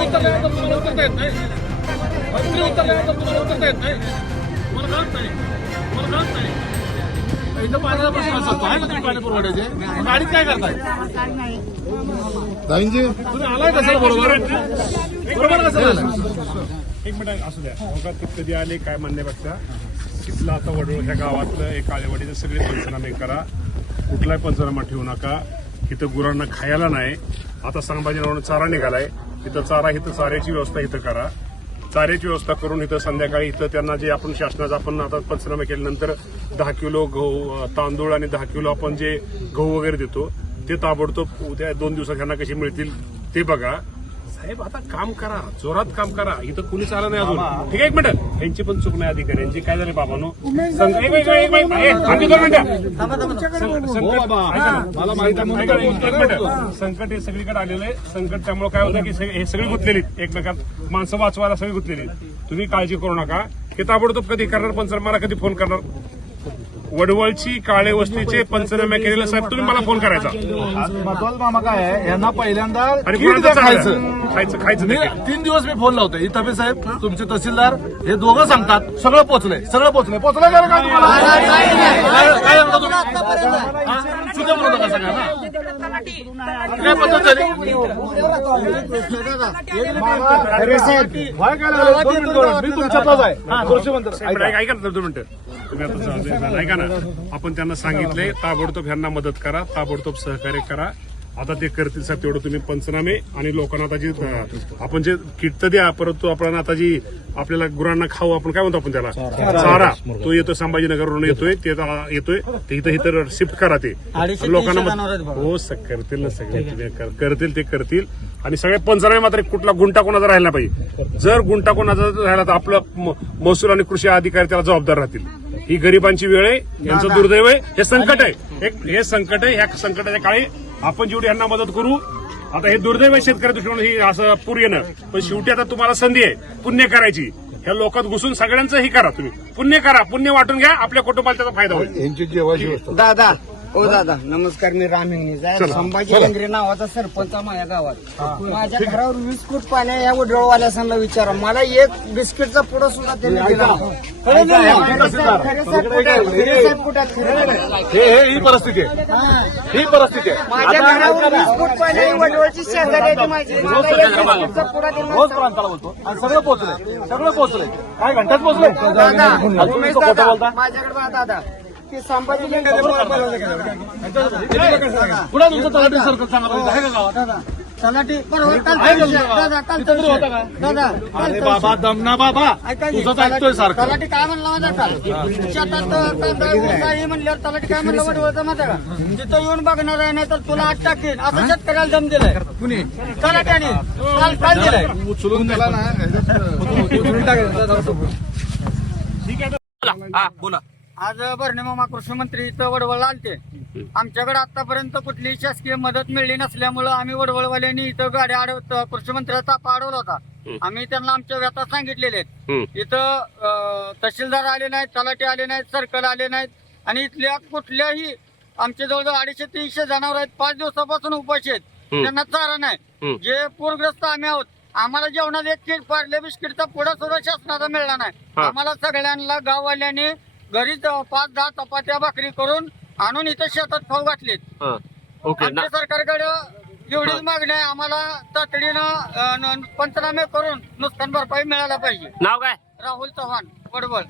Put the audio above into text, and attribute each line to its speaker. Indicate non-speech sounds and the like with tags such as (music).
Speaker 1: उत्तर द्यायचं तुम्हाला उत्तर देत नाही मंत्री उत्तर द्यायचं तुम्हाला उत्तर देत नाही तुम्हाला कळत नाही तुम्हाला कळत नाही इथं पाण्याचा प्रश्न असतो आहे ना तुम्ही पाणी पुरवठ्याचे गाडीत काय करताय
Speaker 2: दाविंजी
Speaker 1: तुम्ही आलाय कसं बरोबर बरोबर कसं झालं
Speaker 3: एक मिनिट असू द्या अवघात कधी आले काय म्हणण्यापेक्षा तिथलं आता वडोळ ह्या गावातलं एक काळेवाडीचे सगळे पंचनामे करा कुठलाही पंचनामा ठेवू नका इथं गुरांना खायला नाही. आता संभाजीनगरनं चारा निघालाय. इथं चारा इथं चाऱ्याची व्यवस्था इथं करा. चाऱ्याची व्यवस्था करून इथं संध्याकाळी इथं त्यांना जे आपण शासनाचा आपण आता पंचनामे केल्यानंतर दहा किलो गहू तांदूळ आणि दहा किलो आपण जे गहू वगैरे देतो ते ताबडतोब उद्या दोन दिवसात ह्यांना कसे मिळतील ते बघा. साहेब आता काम करा. जोरात काम करा. इथं कुणीच आलं नाही अजून. ठीक आहे एक मिनिट. यांची पण चूक नाही अधिकारी. यांची काय झाले बाबानो? मिनिटं. संकट- संकट- ऐका ना, मला माहिती आहे, ऐका ना, एक मिनिट. संकट हे सगळीकडे आलेलं आहे. संकट त्यामुळे काय होतं की हे सगळी गुंतलेली. एकमेकात माणसं वाचवायला सगळी गुंतलेली. तुम्ही काळजी करू नका. हे ताबडतोब कधी करणार? पंचनामा मला कधी फोन करणार? वडवळची काळे वस्तीचे पंचनामे केलेले साहेब तुम्ही मला फोन करायचा.
Speaker 1: महत्वाचं मामा काय आहे? यांना पहिल्यांदा
Speaker 3: आणि कोणाचं?
Speaker 1: खायचं.
Speaker 3: खायचं खायचं
Speaker 1: मी
Speaker 3: देखील.
Speaker 1: तीन दिवस मी फोन लावतोय. इथं साहेब तुमचे तहसीलदार हे दोघं सांगतात सगळं पोचलंय सगळं पोचलंय. पोचलंय का रे काय तुम्हाला? काय- काय म्हणता तुम्ही? हा? सुद्धा म्हणू नका सगळ्यांना काय पद्धत झाली? वय काय लागलं? दोन मिनिटं बोला. मी तुमच्यातलाच आहे. हा, कृषी मंत्री
Speaker 3: साहेब, ऐका ऐका ना दोन मिनिटं. तुम्ही आता जा- जा- ऐका ना. आपण त्यांना सांगितलंय ताबडतोब ह्यांना मदत करा ताबडतोब सहकार्य करा. आता ते करतील साहेब तेवढं तुम्ही पंचनामे आणि लोकांना आता जी आपण जे किट तर द्या परंतु आपण आता जी आपल्याला गुरांना खाऊ आपण काय म्हणतो आपण त्याला? चारा. तो येतोय संभाजीनगरवरून येतोय ते येतोय ते इथं इथं शिफ्ट करा ते. लोकांना हो करतील ना सगळे तुम्ही कर- करतील ते करतील. आणि सगळे पंचनामे मात्र कुठला गुंटा कोणाचा राहिला पाहिजे जर गुंटा कोणाचा राहिला तर आपलं महसूल आणि कृषी अधिकारी त्याला जबाबदार राहतील. ही गरिबांची वेळ आहे यांचं दुर्दैव आहे. हे संकट आहे. एक हे संकट आहे. ह्या संकटाच्या काळी आपण जेवढी यांना मदत करू आता हे दुर्दैव आहे शेतकरी दृष्टीने ही असं पूर येणं पण शेवटी आता तुम्हाला संधी आहे. पुण्य करायची. ह्या लोकात घुसून सगळ्यांचं हे करा तुम्ही. पुण्य करा. पुण्य वाटून घ्या. आपल्या कुटुंबाला त्याचा फायदा होईल.
Speaker 2: यांची जेवायची व्यवस्था.
Speaker 4: दादा ओ दादा नमस्कार मी राम हिंगणे. संभाजी डंगरे नावाचा सरपंच आहे माझ्या गावात. माझ्या घरावर वीस फूट पाणी आहे, या उडळवाल्यासांना विचारा. मला एक बिस्किटचा पुढं सुद्धा त्यांनी दिला. नाही. खरं नाही. खरे साहेब, खरे साहेब कुठे आहेत? खरे साहेब कुठे आहेत? खरे साहेब.
Speaker 1: हे हे ही परिस्थिती आहे. ही. परिस्थिती आहे.
Speaker 4: माझ्या घरावर. वीस फूट पाणी आहे, वडवळची शेजारी आहे ती माझी. मला एक बिस्किटचा पुडा दिला
Speaker 1: रोज
Speaker 4: नाही.
Speaker 1: प्रांताला बोलतो. आणि सगळं पोहोचलंय सगळं पोहोचलंय काय घंटाच पोहोचलंय
Speaker 4: दादा
Speaker 1: आणि तुम्ही
Speaker 4: उमेश
Speaker 1: खोटं
Speaker 4: दादा
Speaker 1: बोलता?
Speaker 4: माझ्याकडे बघा दादा. की संभाजी डंगरे
Speaker 1: पुढे तुमचं तलाठी सर्कल सांगा बरं, आहे का गावात
Speaker 4: तलाठी बरोबर
Speaker 1: आहे
Speaker 4: कालचा
Speaker 1: का
Speaker 4: विषय.
Speaker 1: तुमच्या
Speaker 4: दादा
Speaker 1: गावात?
Speaker 4: कालचा
Speaker 1: तिथं तरी होता का?
Speaker 4: विषय. दादा
Speaker 1: अरे
Speaker 4: कालचा
Speaker 1: बाबा दमना बाबा.
Speaker 4: ऐका की,
Speaker 1: तुझंच ऐकतोय सारखं.
Speaker 4: तलाठी काय म्हणलं का शेतात कांदा ऊस आहे म्हणल्यावर तलाठी काय म्हणलं वडवळचं माहिती का? तिथं येऊन बघणार आहे नाही तर तुला आत टाकेन. असं शेतकऱ्याला दम दिलाय. कुणी? तलाट्याने काल काल दिलाय.
Speaker 2: उचलून त्याला ना (laughs)
Speaker 4: आज भरणे मामा कृषी मंत्री इथं वडवळला आलते. आमच्याकडे आतापर्यंत कुठलीही शासकीय मदत मिळली नसल्यामुळं आम्ही वडवळवाल्यांनी इथं गाड्या अडवत कृषी मंत्र्याचा तापा अडवला होता. आम्ही त्यांना आमच्या व्यथा सांगितलेले आहेत. इथं तहसीलदार आले नाहीत तलाठी आले नाहीत सर्कल आले नाहीत आणि इथल्या कुठल्याही आमचे जवळजवळ अडीचशे तीनशे जनावर आहेत. पाच दिवसापासून उपाशी आहेत. त्यांना चारा नाही. जे पूरग्रस्त आम्ही आहोत आम्हाला जेवणात एक पारले बिस्किटचा पुढा सुद्धा शासनाचा मिळला नाही. आम्हाला सगळ्यांना गाववाल्यांनी घरी पाच दहा चपात्या भाकरी करून आणून इथं शेतात खाऊ घातलेत. आमच्या सरकारकडे एवढीच मागणी आहे आम्हाला तातडीनं अं, न- पंचनामे करून नुकसान भरपाई मिळायला पाहिजे.
Speaker 5: नाव काय?
Speaker 4: राहुल चव्हाण वडवळ